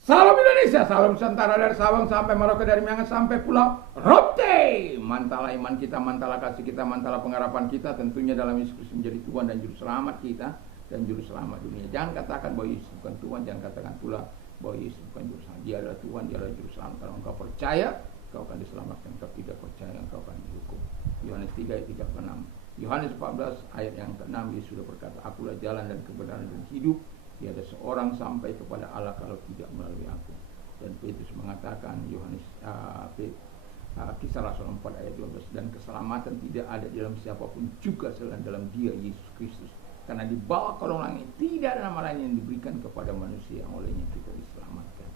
Salam Indonesia, salam Nusantara dari Sabang sampai Merauke, dari Miangas sampai Pulau Rote. Mantala iman kita, mantala kasih kita, mantala pengharapan kita tentunya dalam Yesus Kristus menjadi Tuhan dan Juru Selamat kita dan Juru Selamat dunia. Jangan katakan bahwa Yesus bukan Tuhan, jangan katakan pula bahwa Yesus bukan Juru Selamat. Dia adalah Tuhan, dia adalah Juru Selamat. Kalau engkau percaya, engkau akan diselamatkan. Engkau tidak percaya, engkau akan dihukum. Yohanes 3 ayat 3 ke 6. Yohanes 14 ayat yang ke-6, Yesus sudah berkata, Akulah jalan dan kebenaran dan hidup. Tiada seorang sampai kepada Allah kalau tidak melalui aku. Dan Petrus mengatakan, Kisah Rasul 4 ayat 12, dan keselamatan tidak ada di dalam siapapun juga selain dalam Dia Yesus Kristus. Karena di bawah kolong langit tidak ada nama lain yang diberikan kepada manusia yang olehnya kita diselamatkan.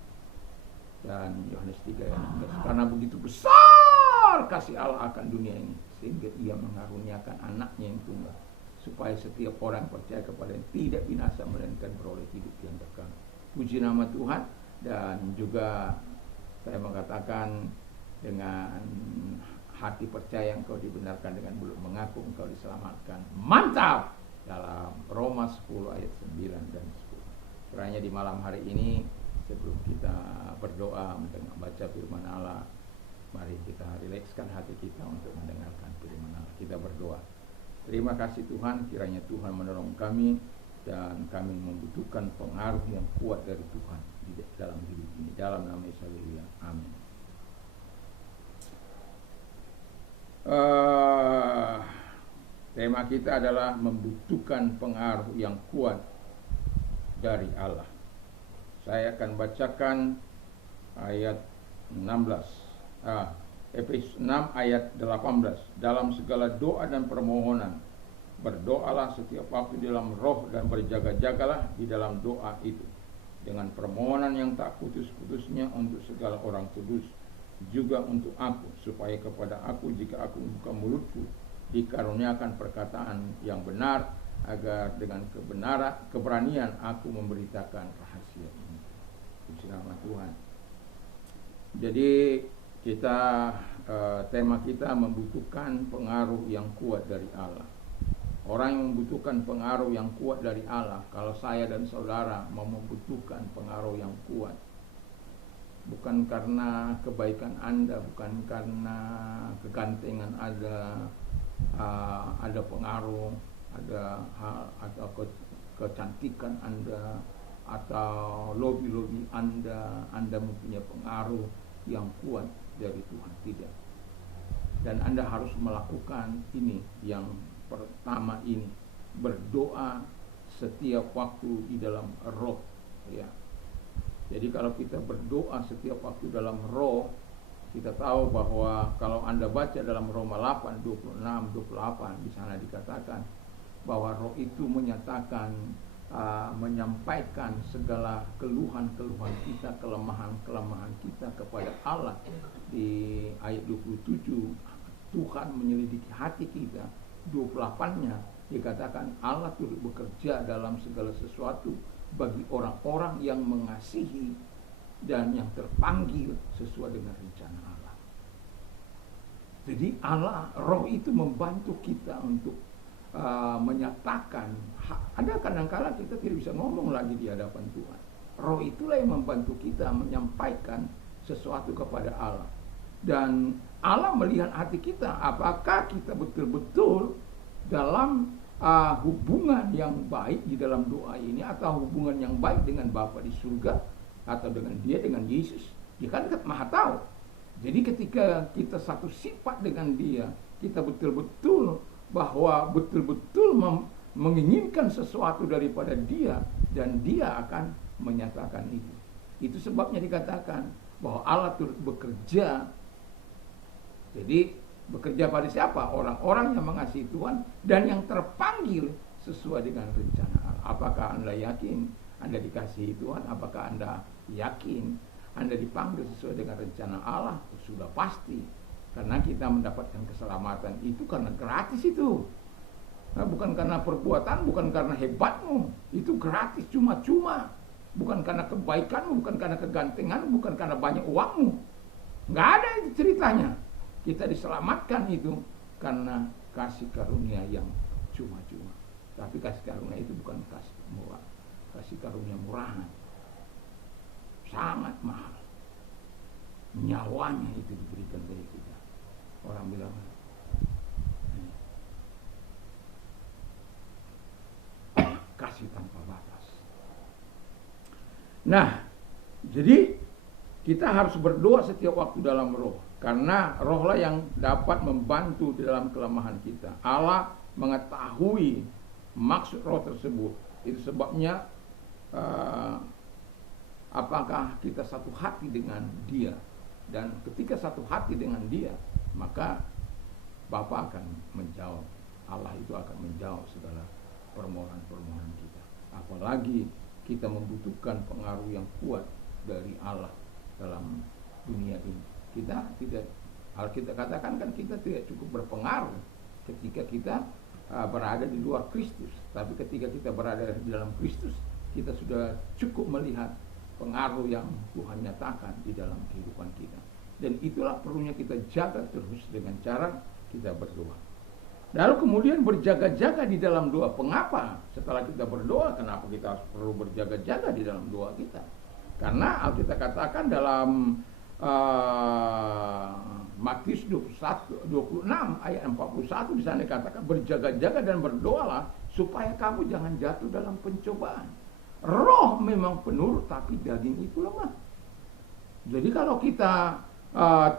Dan Yohanes 3 ayat 16, karena begitu besar kasih Allah akan dunia ini, sehingga Ia mengaruniakan anaknya yang tunggal, supaya setiap orang percaya kepadanya tidak binasa melainkan beroleh hidup yang kekal. Puji nama Tuhan. Dan juga saya mengatakan, dengan hati percaya engkau dibenarkan, dengan mulut mengaku engkau diselamatkan. Mantap! Dalam Roma 10 ayat 9 dan 10. Kiranya di malam hari ini, sebelum kita berdoa membaca firman Allah, mari kita rilekskan hati kita untuk mendengarkan firman Allah. Kita berdoa. Terima kasih Tuhan, kiranya Tuhan menolong kami, dan kami membutuhkan pengaruh yang kuat dari Tuhan di dalam hidup ini. Dalam nama Yesus, haleluya. Amin. Tema kita adalah membutuhkan pengaruh yang kuat dari Allah. Saya akan bacakan ayat 16. Efesus 6 ayat 18. Dalam segala doa dan permohonan berdoalah setiap waktu dalam roh, dan berjaga-jagalah di dalam doa itu dengan permohonan yang tak putus-putusnya untuk segala orang kudus, juga untuk aku, supaya kepada aku jika aku membuka mulutku dikaruniakan perkataan yang benar, agar dengan keberanian aku memberitakan rahasia ini. Puji nama Tuhan. Jadi tema kita membutuhkan pengaruh yang kuat dari Allah. Orang yang membutuhkan pengaruh yang kuat dari Allah, kalau saya dan saudara mau membutuhkan pengaruh yang kuat, bukan karena kebaikan Anda, bukan karena kegantengan ada pengaruh, ada hal atau kecantikan Anda, atau lobby Anda mempunyai pengaruh yang kuat dari Tuhan, tidak. Dan Anda harus melakukan ini, yang pertama ini, berdoa setiap waktu di dalam roh, ya. Jadi kalau kita berdoa setiap waktu dalam roh, kita tahu bahwa kalau Anda baca dalam Roma 8, 26, 28, di sana dikatakan bahwa roh itu menyatakan, menyampaikan segala keluhan-keluhan kita, kelemahan-kelemahan kita kepada Allah. Di ayat 27, Tuhan menyelidiki hati kita. 28-nya dikatakan Allah turut bekerja dalam segala sesuatu bagi orang-orang yang mengasihi dan yang terpanggil sesuai dengan rencana Allah. Jadi Allah, roh itu membantu kita untuk menyatakan. Ada kadang-kala kita tidak bisa ngomong lagi di hadapan Tuhan. Roh itulah yang membantu kita menyampaikan sesuatu kepada Allah. Dan Allah melihat hati kita, apakah kita betul-betul dalam hubungan yang baik di dalam doa ini, atau hubungan yang baik dengan Bapa di surga, atau dengan Dia, dengan Yesus. Dia kan Maha tahu. Jadi ketika kita satu sifat dengan Dia, kita betul-betul bahwa betul-betul menginginkan sesuatu daripada Dia, dan Dia akan menyatakan itu. Itu sebabnya dikatakan bahwa Allah turut bekerja. Jadi bekerja pada siapa? Orang-orang yang mengasihi Tuhan dan yang terpanggil sesuai dengan rencana Allah. Apakah Anda yakin Anda dikasihi Tuhan? Apakah Anda yakin Anda dipanggil sesuai dengan rencana Allah? Sudah pasti. Karena kita mendapatkan keselamatan itu karena gratis itu. Nah, bukan karena perbuatan, bukan karena hebatmu. Itu gratis, cuma-cuma. Bukan karena kebaikanmu, bukan karena kegantenganmu, bukan karena banyak uangmu. Nggak ada itu ceritanya. Kita diselamatkan itu karena kasih karunia yang cuma-cuma. Tapi kasih karunia itu bukan kasih murah, kasih karunia murahan. nyawanya itu diberikan bagi kita. Orang bilang kasih tanpa batas. Nah, jadi kita harus berdoa setiap waktu dalam roh, karena rohlah yang dapat membantu di dalam kelemahan kita. Allah mengetahui maksud roh tersebut. Itu sebabnya apakah kita satu hati dengan Dia, dan ketika satu hati dengan Dia, maka Bapa akan menjawab. Allah itu akan menjawab segala permohonan-permohonan kita. Apalagi kita membutuhkan pengaruh yang kuat dari Allah dalam dunia ini. Kita tidak, kita katakan kan kita tidak cukup berpengaruh ketika kita berada di luar Kristus. Tapi ketika kita berada di dalam Kristus, kita sudah cukup melihat pengaruh yang Tuhan nyatakan di dalam kehidupan kita. Dan itulah perlunya kita jaga terus dengan cara kita berdoa. Lalu kemudian berjaga-jaga di dalam doa. Mengapa setelah kita berdoa, kenapa kita perlu berjaga-jaga di dalam doa kita? Karena Alkitab katakan dalam Matius 26 ayat 41 di sana dikatakan berjaga-jaga dan berdoalah supaya kamu jangan jatuh dalam pencobaan. Roh memang penurut tapi daging itu lemah. Jadi kalau kita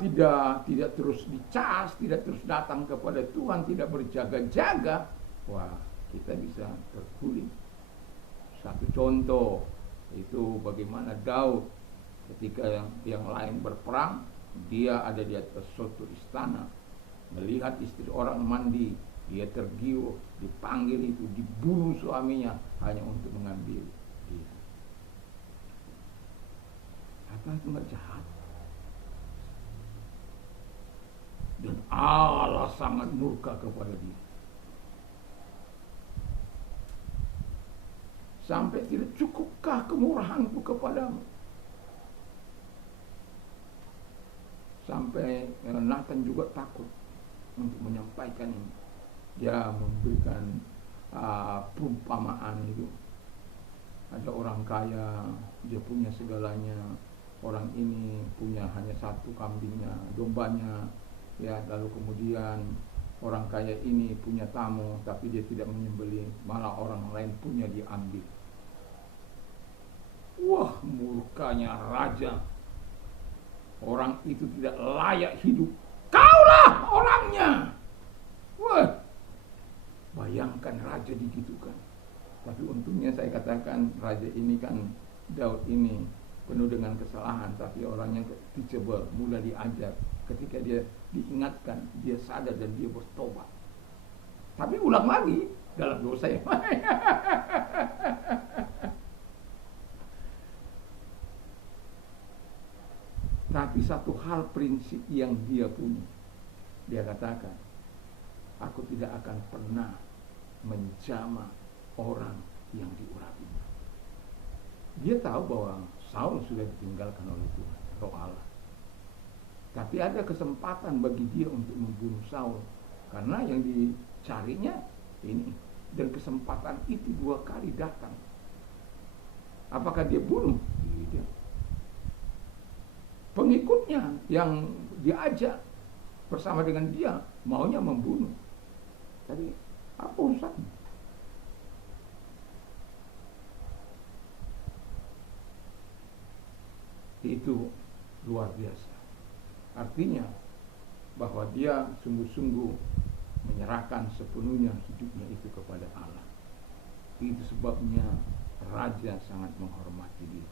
tidak terus dicas, tidak terus datang kepada Tuhan, tidak berjaga-jaga, wah kita bisa terguling. Satu contoh itu bagaimana Daud ketika yang lain berperang, dia ada di atas suatu istana, melihat istri orang mandi, dia tergiur, dipanggil itu, dibunuh suaminya hanya untuk mengambil dia. Apa itu nggak jahat? Dan Allah sangat murka kepada dia. Sampai tidak cukupkah kemurahanku kepadamu? Sampai Nathan juga takut untuk menyampaikan ini. Dia memberikan perumpamaan itu. Ada orang kaya, dia punya segalanya. Orang ini punya hanya satu kambingnya, dombanya. Ya, lalu kemudian orang kaya ini punya tamu, tapi dia tidak menyembelih, malah orang lain punya diambil. Wah, murkanya raja. Orang itu tidak layak hidup. Kaulah orangnya. Wah, bayangkan raja digitukan. Tapi untungnya saya katakan raja ini kan, Daud ini penuh dengan kesalahan, tapi orangnya teachable, mudah diajar. Ketika dia diingatkan, dia sadar dan dia bertobat. Tapi ulang lagi dalam dosa yang lain. Tapi satu hal prinsip yang dia punya, dia katakan, aku tidak akan pernah menjamah orang yang diurapinya. Dia tahu bahwa Saul sudah ditinggalkan oleh Tuhan, roh Allah. Tapi ada kesempatan bagi dia untuk membunuh Saul, karena yang dicarinya ini, dan kesempatan itu 2 kali datang. Apakah dia bunuh? Tidak. Pengikutnya yang diajak bersama dengan dia maunya membunuh. Tapi apa urusannya? Itu luar biasa. Artinya bahwa dia sungguh-sungguh menyerahkan sepenuhnya hidupnya itu kepada Allah. Itu sebabnya raja sangat menghormati dia.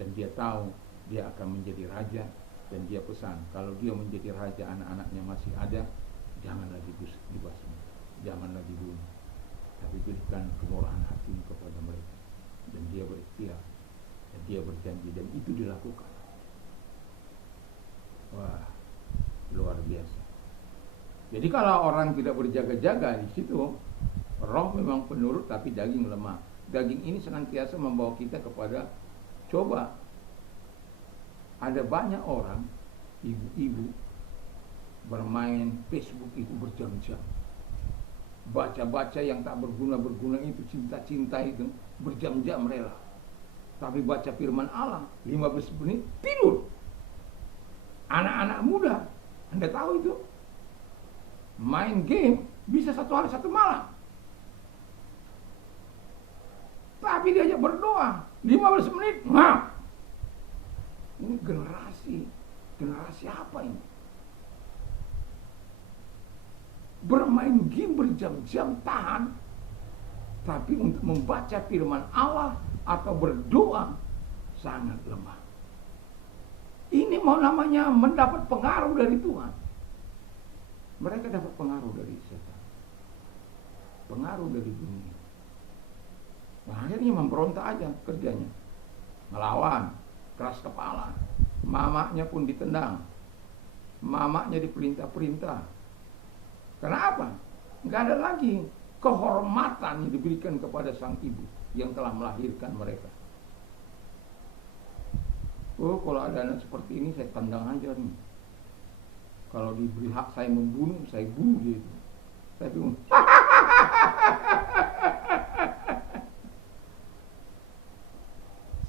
Dan dia tahu dia akan menjadi raja, dan dia pesan, kalau dia menjadi raja, anak-anaknya masih ada, janganlah dibasmi, janganlah dibunuh, tapi berikan kemurahan hati kepada mereka. Dan dia berikhtiar, dan dia berjanji, dan itu dilakukan. Wah, luar biasa. Jadi kalau orang tidak berjaga-jaga di situ, roh memang penurut tapi daging lemah. Daging ini senantiasa membawa kita kepada, coba, ada banyak orang, ibu-ibu, bermain Facebook itu berjam-jam. Baca-baca yang tak berguna-berguna itu, cinta-cinta itu, berjam-jam rela. Tapi baca firman Allah, 15 menit, tidur. Anak-anak muda, Anda tahu itu, main game bisa 1 hari 1 malam. Tapi diajak berdoa 15 menit, ngap. Ini generasi apa ini? Bermain game berjam-jam tahan, tapi untuk membaca firman Allah atau berdoa sangat lemah. Ini mau namanya mendapat pengaruh dari Tuhan. Mereka dapat pengaruh dari setan, pengaruh dari dunia. Nah, akhirnya memberontak aja kerjanya, melawan, keras kepala. Mamanya pun ditendang, mamanya diperintah-perintah. Kenapa? Nggak ada lagi kehormatan yang diberikan kepada sang ibu yang telah melahirkan mereka. Oh, kalau ada anak seperti ini saya tendang aja nih. Kalau diberi hak saya membunuh, saya bunuh dia itu. Saya bingung.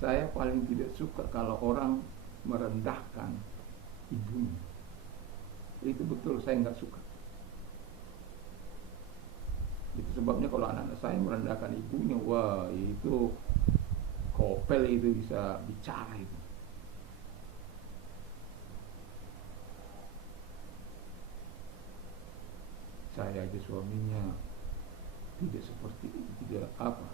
Saya paling tidak suka kalau orang merendahkan ibunya. Itu betul saya nggak suka. Itu sebabnya kalau anak-anak saya merendahkan ibunya, wah itu kopel itu bisa bicara itu. Saya aja suaminya tidak seperti itu, tidak apa.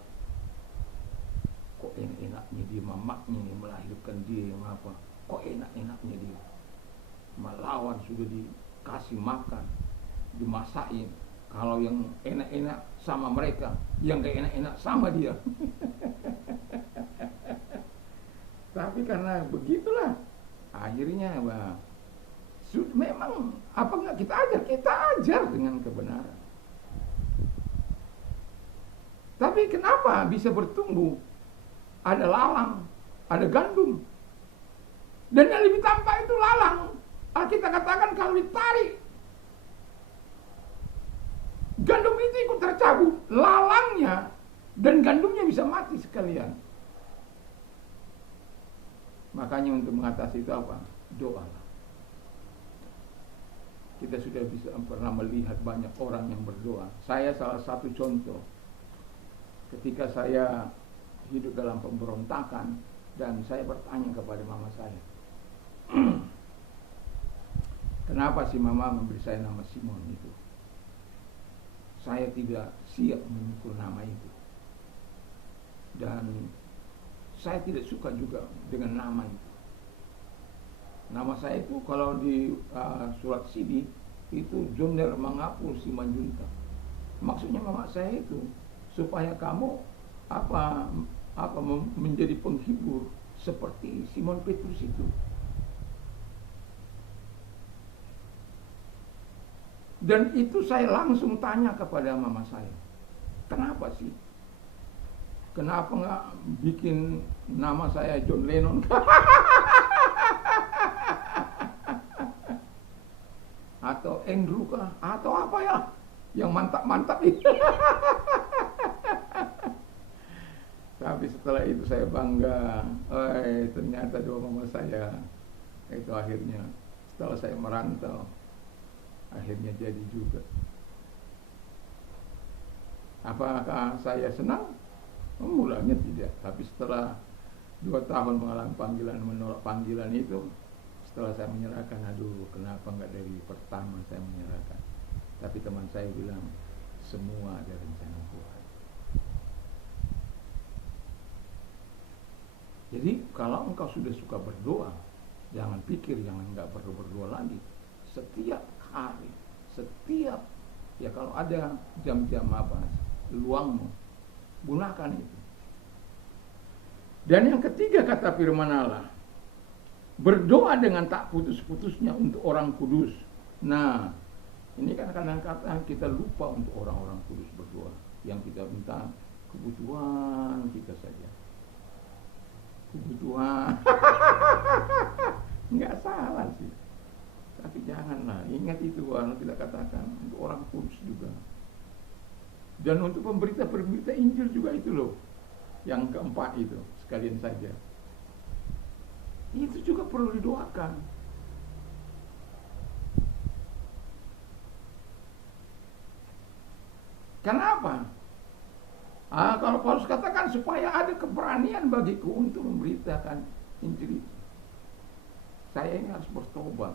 Kok enak-enaknya dia, mamaknya yang melahirkan dia yang apa. Kok enak-enaknya dia melawan, sudah dikasih makan, dimasakin. Kalau yang enak-enak sama mereka, yang gak enak-enak sama dia. Tapi karena begitulah, akhirnya memang apa enggak kita ajar dengan kebenaran. Tapi kenapa bisa bertumbuh? Ada lalang, ada gandum. Dan yang lebih tampak itu lalang. Kita katakan kalau ditarik, gandum itu ikut tercabut, lalangnya dan gandumnya bisa mati sekalian. Makanya untuk mengatasi itu apa? Doa. Kita sudah bisa pernah melihat banyak orang yang berdoa. Saya salah satu contoh. Ketika saya hidup dalam pemberontakan dan saya bertanya kepada mama saya, kenapa sih mama memberi saya nama Simon itu? Saya tidak siap memikul nama itu. Dan saya tidak suka juga dengan nama itu. Nama saya itu kalau di surat CD itu Jonder Mangapul Simanjunta. Maksudnya mama saya itu supaya kamu menjadi penghibur seperti Simon Petrus itu. Dan itu saya langsung tanya kepada mama saya, kenapa sih? Kenapa nggak bikin nama saya John Lennon? Atau Andrew kah? Atau apa ya? Yang mantap-mantap itu. Tapi setelah itu saya bangga. Ternyata doa mama saya itu akhirnya setelah saya merantau akhirnya jadi juga. Apakah saya senang? Mulanya tidak. Tapi setelah 2 tahun mengalami panggilan, menolak panggilan itu, setelah saya menyerahkan, aduh kenapa enggak dari pertama saya menyerahkan. Tapi teman saya bilang, semua ada rencana Tuhan. Jadi kalau engkau sudah suka berdoa, jangan pikir jangan enggak perlu berdoa lagi. Setiap hari, ya kalau ada jam-jam luangmu, gunakan itu. Dan yang ketiga kata firman Allah, berdoa dengan tak putus-putusnya untuk orang kudus. Nah, ini kan kadang-kadang kita lupa untuk orang-orang kudus berdoa. Yang kita minta kebutuhan kita saja. Kebutuhan. Enggak salah sih. Tapi janganlah, ingat itu Allah tidak katakan untuk orang kudus juga. Dan untuk pemberita Injil juga itu loh. Yang keempat itu, sekalian saja. Itu juga perlu didoakan. Kenapa? Kalau Paulus katakan supaya ada keberanian bagiku untuk memberitakan Injil itu. Saya ini harus bertobat.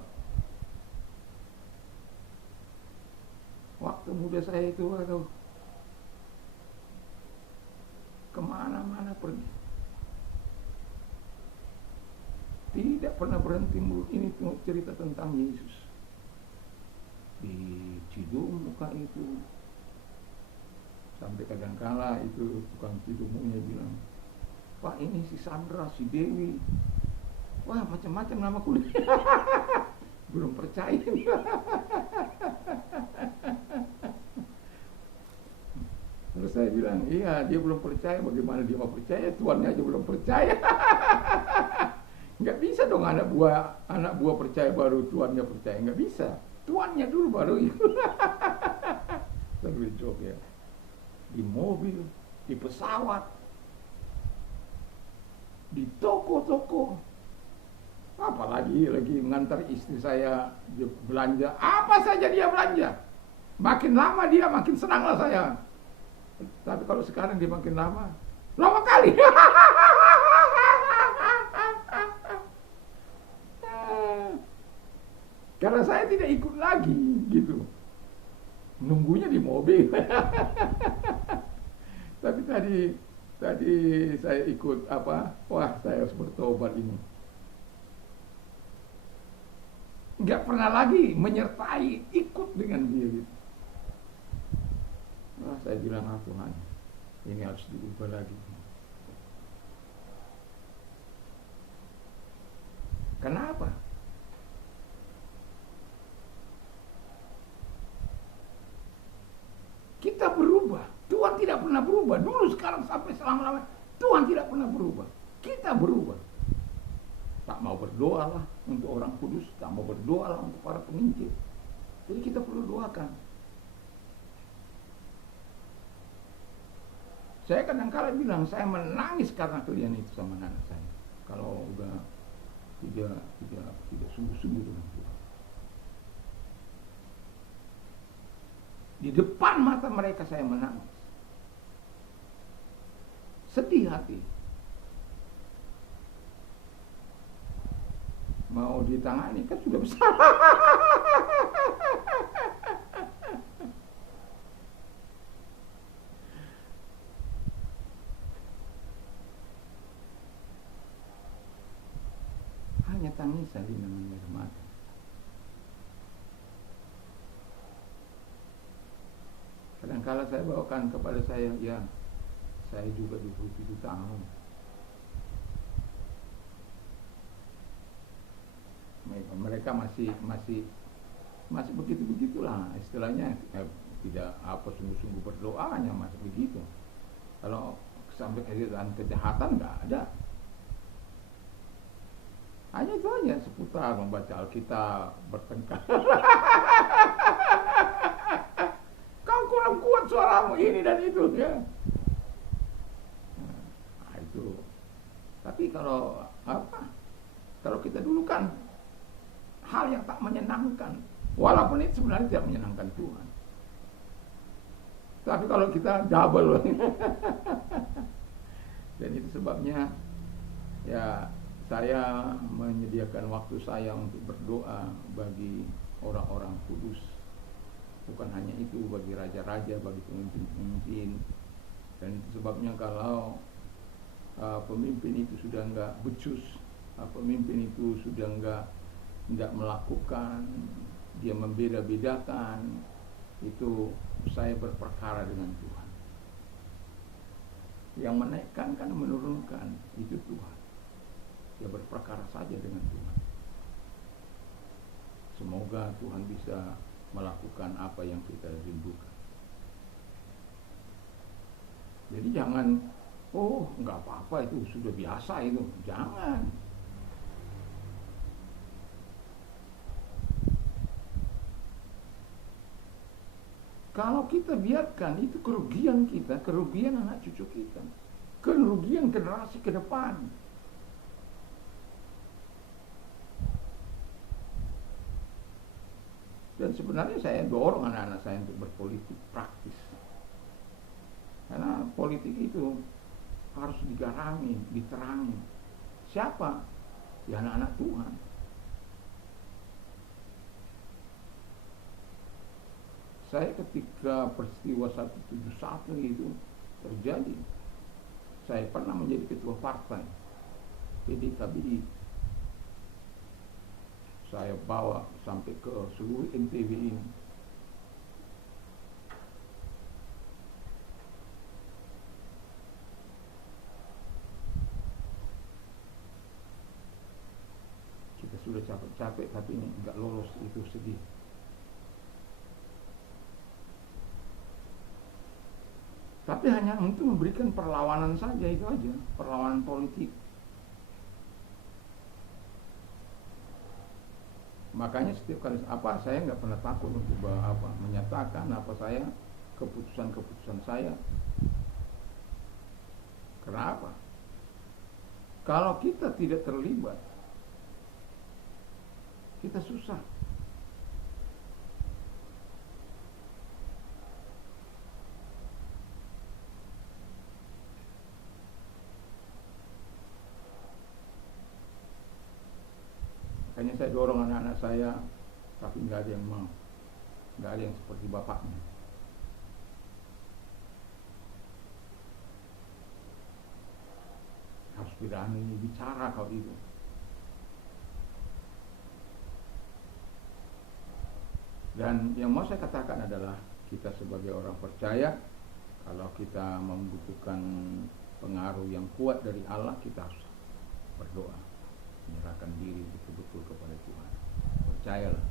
Waktu muda saya itu, aduh, kemana-mana pergi. Tidak pernah berhenti mulut ini cerita tentang Yesus. Di Cidung muka itu, sampai kadangkala itu tukang Cidungnya bilang, Pak ini si Sandra, si Dewi, wah macam-macam nama kuliah. Belum percaya. Terus saya bilang, iya dia belum percaya, bagaimana dia mau percaya, tuannya aja belum percaya. Nggak bisa dong anak buah percaya baru tuannya percaya, nggak bisa. Tuannya dulu baru itu. Sambil jok ya. Di mobil, di pesawat, di toko-toko. Apalagi lagi mengantar istri saya belanja, apa saja dia belanja. Makin lama dia makin senanglah saya. Tapi kalau sekarang dia makin lama kali. Karena saya tidak ikut lagi gitu. Nunggunya di mobil. Tapi tadi saya ikut wah saya harus bertobat ini. Nggak pernah lagi menyertai ikut dengan dia gitu. Saya bilang Tuhan, ini harus diubah lagi. Kenapa? Kita berubah. Tuhan tidak pernah berubah. Dulu, sekarang, sampai selama-lamanya. Tuhan tidak pernah berubah. Kita berubah. Tak mau berdoa lah untuk orang kudus, tak mau berdoa lah untuk para penginjil. Jadi kita perlu doakan. Saya kadang-kala bilang, saya menangis karena kalian itu sama anak saya. Kalau udah tidak sungguh-sungguh dengan Tuhan. Di depan mata mereka saya menangis. Sedih hati. Mau ditangani kan sudah besar. Hanya tangisan di namanya air mata. Kadang-kala saya bawakan kepada saya, ya saya juga 27 tahun. Mereka masih begitu-begitulah istilahnya, tidak sungguh-sungguh berdoa, hanya masih begitu. Kalau sampai kejahatan nggak ada. Hanya itu aja, seputar membaca Alkitab, bertengkar. Kau kurang kuat suaramu ini dan itu ya. Nah, itu. Tapi kalau kita dulu kan hal yang tak menyenangkan, walaupun itu sebenarnya tidak menyenangkan Tuhan. Tapi kalau kita double. Dan itu sebabnya ya saya menyediakan waktu saya untuk berdoa bagi orang-orang kudus. Bukan hanya itu, bagi raja-raja, bagi pemimpin-pemimpin. Dan itu sebabnya kalau pemimpin itu sudah enggak becus, pemimpin itu sudah enggak melakukan, dia membeda-bedakan, itu saya berperkara dengan Tuhan. Yang menaikkan kan menurunkan, itu Tuhan. Dia berperkara saja dengan Tuhan. Semoga Tuhan bisa melakukan apa yang kita rindukan. Jadi jangan, enggak apa-apa, itu sudah biasa itu. Jangan. Kalau kita biarkan, itu kerugian kita, kerugian anak cucu kita, kerugian generasi ke depan. Dan sebenarnya saya dorong anak-anak saya untuk berpolitik praktis. Karena politik itu harus digarami, diterangi. Siapa? Ya anak-anak Tuhan. Saya ketika peristiwa 171 itu terjadi, saya pernah menjadi ketua partai PDKBI. Saya bawa sampai ke seluruh NTB ini. Kita sudah capek-capek tapi ini nggak lolos, itu sedih. Tapi hanya untuk memberikan perlawanan saja, itu aja, perlawanan politik. Makanya setiap kali saya nggak pernah takut untuk menyatakan saya keputusan saya. Kenapa? Kalau kita tidak terlibat, kita susah. Makanya saya dorong anak-anak saya, tapi nggak ada yang mau, nggak ada yang seperti bapaknya. Harus berani bicara kalau itu. Dan yang mau saya katakan adalah kita sebagai orang percaya, kalau kita membutuhkan pengaruh yang kuat dari Allah, kita harus berdoa, menyerahkan diri betul-betul kepada Tuhan. Percayalah,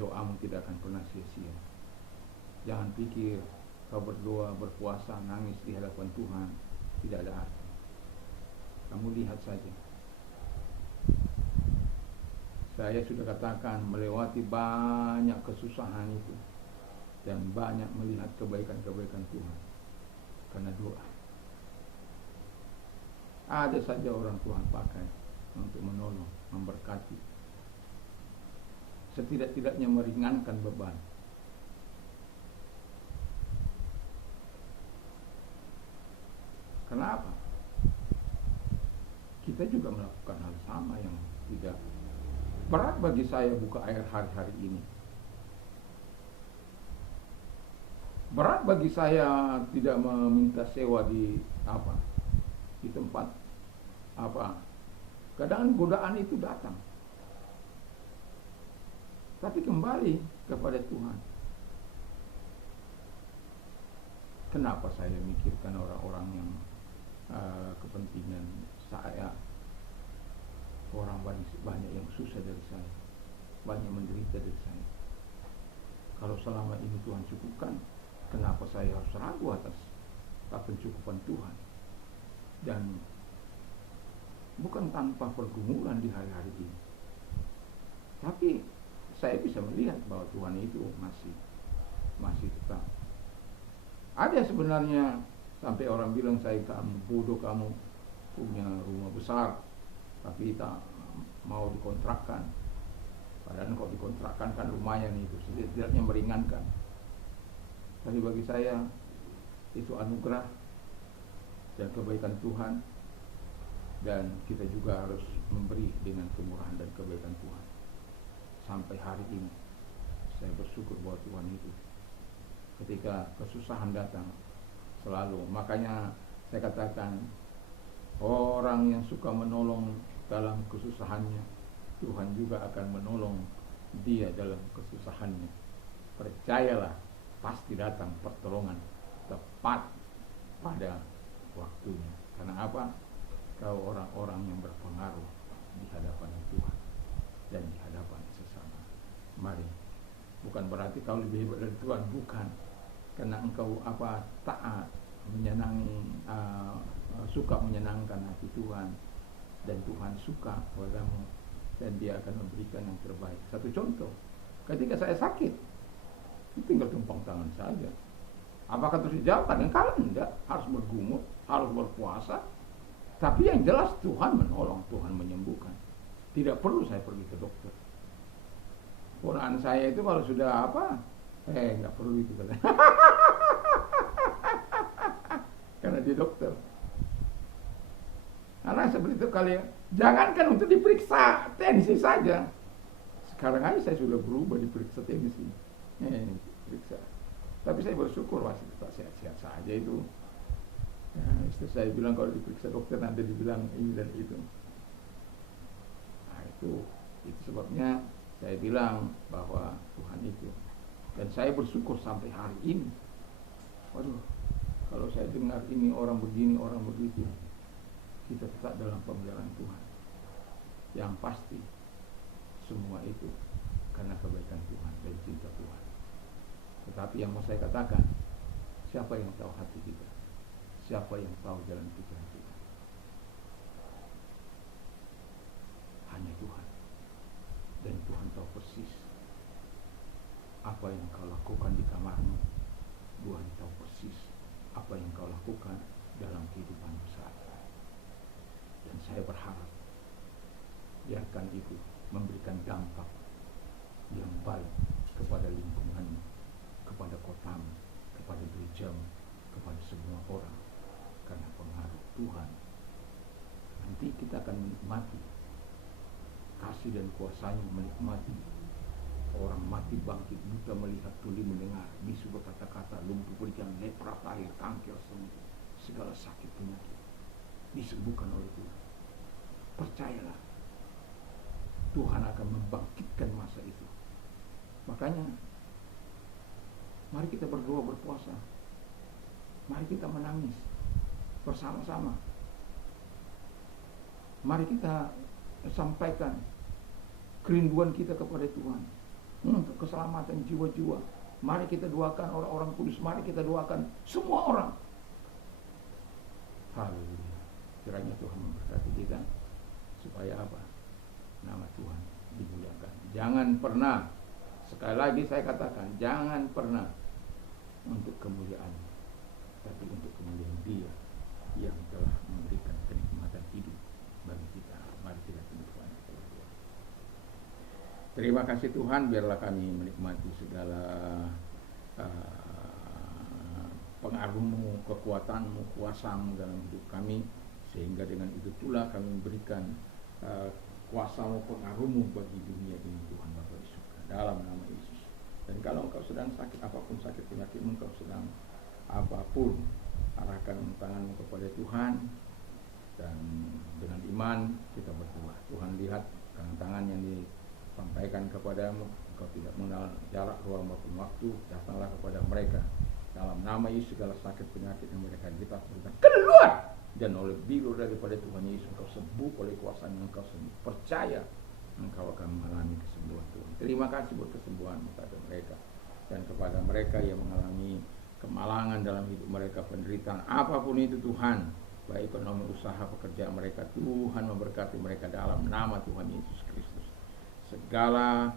doamu tidak akan pernah sia-sia. Jangan pikir kau berdoa, berpuasa, nangis di hadapan Tuhan tidak ada arti. Kamu lihat saja, saya sudah katakan melewati banyak kesusahan itu dan banyak melihat kebaikan-kebaikan Tuhan karena doa. Ada saja orang Tuhan pakai untuk menolong, memberkati, setidak-tidaknya meringankan beban. Kenapa? Kita juga melakukan hal sama yang tidak berat bagi saya buka air hari-hari ini. Berat bagi saya tidak meminta sewa di tempat kadang godaan itu datang, tapi kembali kepada Tuhan. Kenapa saya mikirkan orang-orang yang kepentingan saya? Orang banyak yang susah dari saya, banyak menderita dari saya. Kalau selama ini Tuhan cukupkan, kenapa saya harus ragu atas pencukupan Tuhan? Dan bukan tanpa pergumulan di hari-hari ini, tapi saya bisa melihat bahwa Tuhan itu masih tetap ada. Sebenarnya sampai orang bilang saya, kamu bodoh, kamu punya rumah besar tapi tak mau dikontrakkan. Padahal kalau dikontrakkan kan lumayan, itu setidaknya meringankan. Tapi bagi saya itu anugerah dan kebaikan Tuhan, dan kita juga harus memberi dengan kemurahan dan kebaikan Tuhan. Sampai hari ini saya bersyukur bahwa Tuhan itu ketika kesusahan datang selalu. Makanya saya katakan, orang yang suka menolong dalam kesusahannya, Tuhan juga akan menolong dia dalam kesusahannya. Percayalah, pasti datang pertolongan tepat pada waktunya. Karena apa? Kau orang-orang yang berpengaruh di hadapan Tuhan dan di hadapan sesama. Mari, bukan berarti kau lebih hebat dari Tuhan, bukan. Karena engkau taat, menyenangi, suka menyenangkan hati Tuhan, dan Tuhan suka padamu, dan Dia akan memberikan yang terbaik. Satu contoh, ketika saya sakit, tinggal tumpang tangan saja. Apakah terus dijawab? Kadang-kadang enggak, harus bergumul, harus berpuasa. Tapi yang jelas Tuhan menolong, Tuhan menyembuhkan. Tidak perlu saya pergi ke dokter. Ponakan saya itu kalau sudah Nggak perlu itu katanya. Karena dia dokter. Karena seperti itu kalian, jangankan untuk diperiksa tensi saja. Sekarang aja saya sudah berubah diperiksa tensi. Periksa. Tapi saya bersyukur masih tetap sehat-sehat saja itu. Ya, istri saya bilang kalau diperiksa dokter nanti dibilang ini dan itu. Nah itu sebabnya saya bilang bahwa Tuhan itu. Dan saya bersyukur sampai hari ini. Waduh, kalau saya dengar ini orang begini, orang begitu, kita tetap dalam pemeliharaan Tuhan. Yang pasti semua itu karena kebaikan Tuhan dan cinta Tuhan. Tetapi yang mau saya katakan, siapa yang tahu hati kita? Siapa yang tahu jalan pikiran kita? Hanya Tuhan. Dan Tuhan tahu persis apa yang kau lakukan di kamarmu. Tuhan tahu persis apa yang kau lakukan dalam kehidupanmu sehari-hari. Dan saya berharap biarkan itu memberikan dampak yang baik kepada lingkunganmu, kepada kotamu, kepada gerejamu, kepada semua orang. Karena pengaruh Tuhan, nanti kita akan menikmati kasih dan kuasanya, menikmati orang mati bangkit, buta melihat, tuli mendengar, bisu berkata-kata, lumpuh berjalan, lepra lahir, kanker sembuh, segala sakit penyakit disembuhkan oleh Tuhan. Percayalah, Tuhan akan membangkitkan masa itu. Makanya mari kita berdoa, berpuasa, mari kita menangis bersama-sama. Mari kita sampaikan kerinduan kita kepada Tuhan untuk keselamatan jiwa-jiwa. Mari kita doakan orang-orang kudus, mari kita doakan semua orang. Haleluya. Kiranya Tuhan memberkati kita supaya apa? Nama Tuhan dimuliakan. Jangan pernah, sekali lagi saya katakan, jangan pernah untuk kemuliaan, tapi untuk kemuliaan Dia yang telah memberikan kenikmatan hidup bagi kita. Mari kita tunduk Tuhan. Terima kasih Tuhan, biarlah kami menikmati segala pengaruh-Mu, kekuatan-Mu, kuasa-Mu dalam hidup kami, sehingga dengan itu pula kami memberikan kuasa-Mu, pengaruh-Mu bagi dunia ini Tuhan Bapa di surga, dalam nama Yesus. Dan kalau engkau sedang sakit, apapun sakit penyakitmu, engkau sedang apapun, arahkan tanganmu kepada Tuhan, dan dengan iman kita berdoa. Tuhan lihat tangan yang disampaikan kepadamu, engkau tidak mengenal jarak, ruang maupun waktu, datanglah kepada mereka. Dalam nama Yesus segala sakit penyakit yang mereka derita keluar, dan oleh bilu daripada Tuhan Yesus engkau sembuh, oleh kuasa yang engkau sembuh. Percaya engkau akan mengalami kesembuhan Tuhan. Terima kasih buat kesembuhan kepada mereka, dan kepada mereka yang mengalami kemalangan dalam hidup mereka, penderitaan apapun itu Tuhan, baik ekonomi, usaha, pekerjaan mereka, Tuhan memberkati mereka dalam nama Tuhan Yesus Kristus. Segala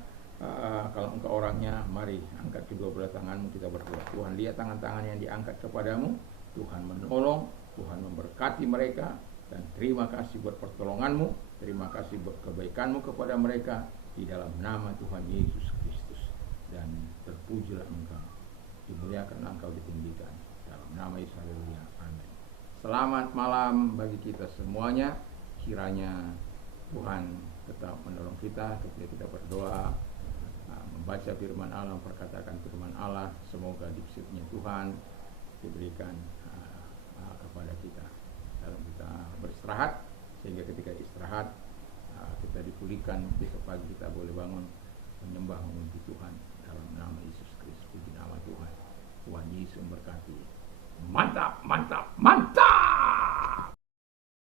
kalau engkau orangnya, mari angkat kedua belah tanganmu, kita berdoa. Tuhan, lihat tangan-tangan yang diangkat kepadamu, Tuhan menolong, Tuhan memberkati mereka, dan terima kasih buat pertolonganmu, terima kasih buat kebaikanmu kepada mereka, di dalam nama Tuhan Yesus Kristus. Dan terpujilah engkau, dimuliakan engkau, ditinggikan dalam nama Yesus. Haleluya, amin. Selamat malam bagi kita semuanya. Kiranya Tuhan tetap menolong kita ketika kita berdoa, membaca firman Allah, memperkatakan firman Allah. Semoga dikasihnya Tuhan diberikan kepada kita dalam kita beristirahat, sehingga ketika istirahat kita dipulihkan, besok pagi kita boleh bangun menyembah memuji Tuhan dalam nama